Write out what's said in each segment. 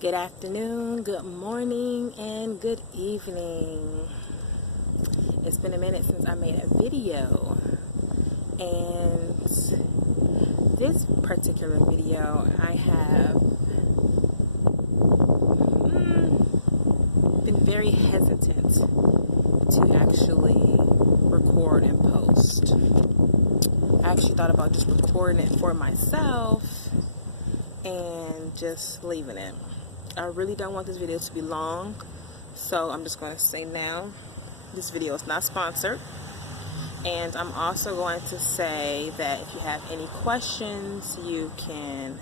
Good afternoon, good morning, and good evening. It's been a minute since I made a video, and this particular video I have been very hesitant to actually record and post. I actually thought about just recording it for myself and just leaving it. I really don't want this video to be long, so I'm just going to say now, this video is not sponsored. And I'm also going to say that if you have any questions, you can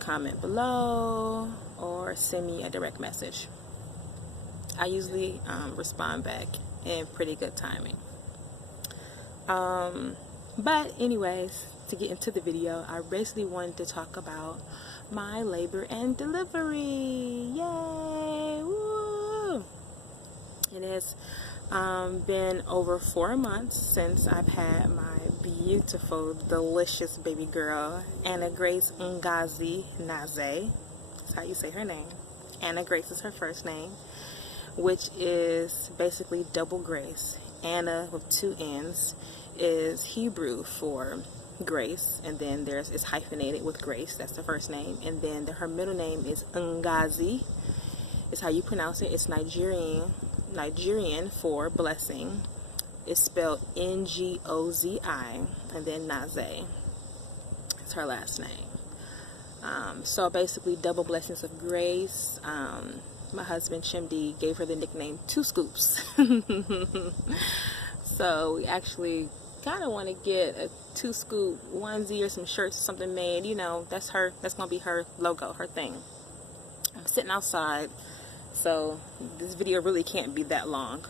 comment below or send me a direct message. I usually respond back in pretty good timing. But anyways, to get into the video, I basically wanted to talk about my labor and delivery. Yay! Woo! It has been over 4 months since I've had my beautiful, delicious baby girl, Anna Grace Ngazi Naze. That's how you say her name. Anna Grace is her first name, which is basically double grace. Anna with 2 N's is Hebrew for Grace, and then it's hyphenated with Grace. That's the first name, and then her middle name is Ngazi. Is how you pronounce it. It's Nigerian for blessing. It's spelled Ngozi, and then Naze. It's her last name. So basically, double blessings of grace. My husband Chimdi gave her the nickname 2 Scoops. So we actually kind of want to get a 2 scoop onesie or some shirts or something made. You know, that's gonna be her logo, her thing. I'm sitting outside, so this video really can't be that long.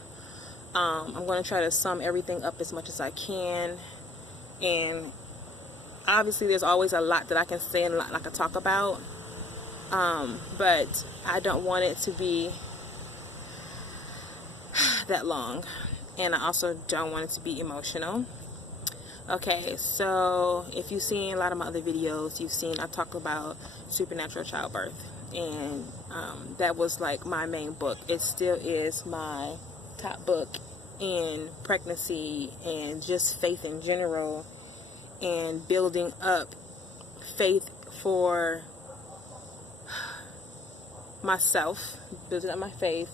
I'm going to try to sum everything up as much as I can, and obviously there's always a lot that I can say and a lot I can talk about, but I don't want it to be that long, and I also don't want it to be emotional. Okay, so if you've seen a lot of my other videos, you've seen I talk about supernatural childbirth, and that was like my main book. It still is my top book in pregnancy and just faith in general, and building up faith for myself, building up my faith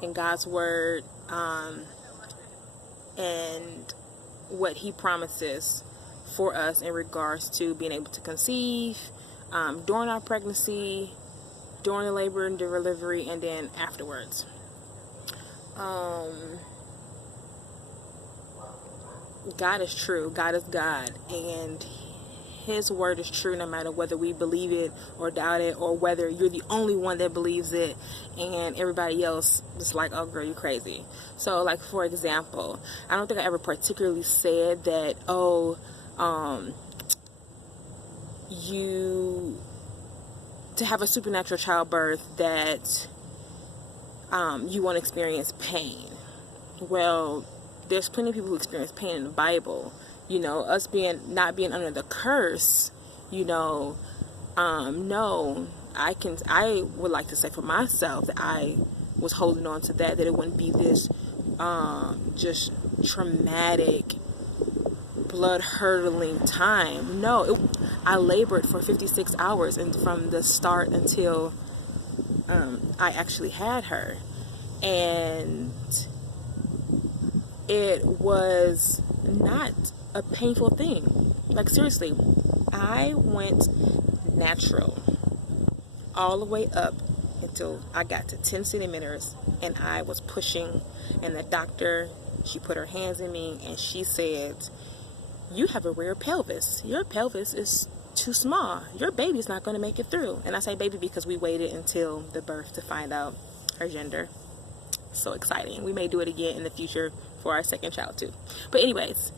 in God's word, and what he promises for us in regards to being able to conceive during our pregnancy, during the labor and delivery, and then afterwards. God is true. God is God, and his word is true no matter whether we believe it or doubt it, or whether you're the only one that believes it and everybody else is like, oh girl, you crazy. So like, for example, I don't think I ever particularly said that, to have a supernatural childbirth that you won't experience pain. Well, there's plenty of people who experience pain in the Bible. You know, us not being under the curse, you know, no, I would like to say for myself that I was holding on to that it wouldn't be this just traumatic, blood-hurtling time. No, I labored for 56 hours, and from the start until I actually had her, and it was not a painful thing. Like, seriously, I went natural all the way up until I got to 10 centimeters, and I was pushing, and the doctor, she put her hands in me and she said, you have a rare pelvis. Your pelvis is too small. Your baby's not going to make it through. And I say baby because we waited until the birth to find out her gender. So exciting. We may do it again in the future for our second child too. But anyways,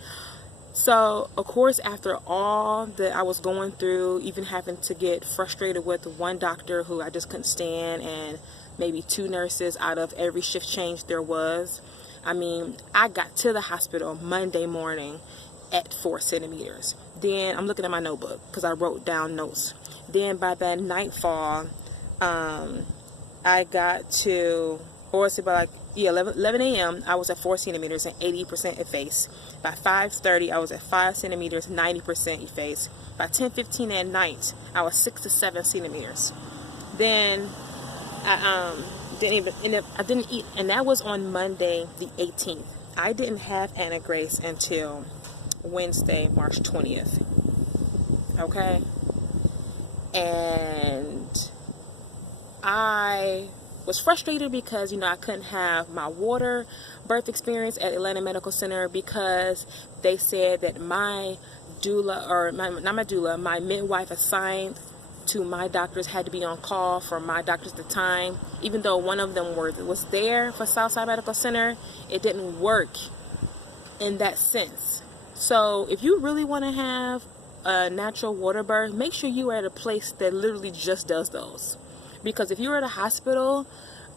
so of course, after all that I was going through, even having to get frustrated with one doctor who I just couldn't stand, and maybe 2 nurses out of every shift change there was, I mean, I got to the hospital Monday morning at 4 centimeters. Then I'm looking at my notebook because I wrote down notes. Then by that nightfall, I got to, or it's about like, yeah, 11 a.m. I was at 4 centimeters and 80% effaced. By 5:30, I was at 5 centimeters, 90% effaced. By 10:15 at night, I was 6 to 7 centimeters. Then I I didn't eat, and that was on Monday the 18th. I didn't have Anna Grace until Wednesday, March 20th. Okay? And I was frustrated because, I couldn't have my water birth experience at Atlanta Medical Center because they said that my doula, or not my doula, my midwife assigned to my doctors had to be on call for my doctors at the time. Even though one of them was there for Southside Medical Center, it didn't work in that sense. So if you really want to have a natural water birth, make sure you are at a place that literally just does those. Because if you're at a hospital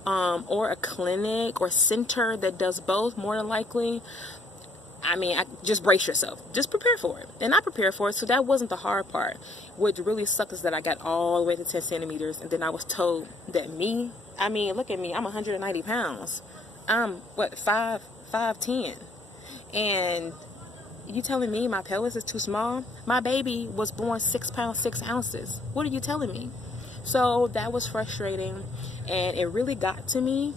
or a clinic or center that does both, more than likely, just brace yourself. Just prepare for it. And I prepared for it, so that wasn't the hard part. What really sucked is that I got all the way to 10 centimeters, and then I was told that look at me, I'm 190 pounds. I'm, 5'10". And you telling me my pelvis is too small? My baby was born 6 pounds, 6 ounces. What are you telling me? So that was frustrating, and it really got to me.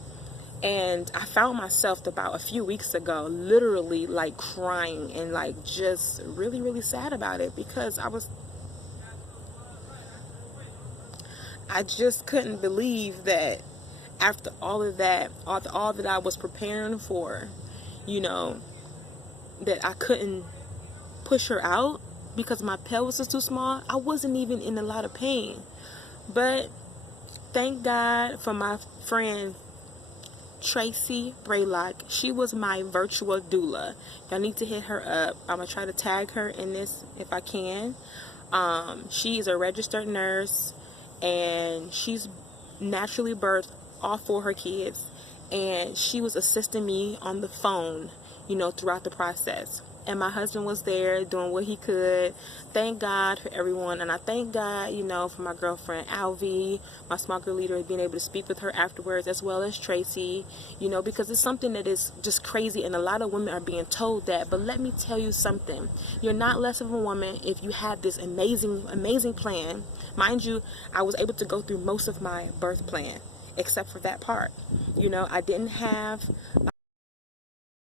And I found myself about a few weeks ago literally like crying and like just really, really sad about it, because I just couldn't believe that after all of that, all that I was preparing for, that I couldn't push her out because my pelvis was too small. I wasn't even in a lot of pain. But thank God for my friend Tracy Braylock. She was my virtual doula. Y'all need to hit her up. I'm going to try to tag her in this if I can. She is a registered nurse, and she's naturally birthed all 4 of her kids. And she was assisting me on the phone, throughout the process. And my husband was there doing what he could. Thank God for everyone. And I thank God, for my girlfriend, Alvi, my small group leader, being able to speak with her afterwards, as well as Tracy, because it's something that is just crazy. And a lot of women are being told that. But let me tell you something. You're not less of a woman if you have this amazing, amazing plan. Mind you, I was able to go through most of my birth plan, except for that part. I didn't have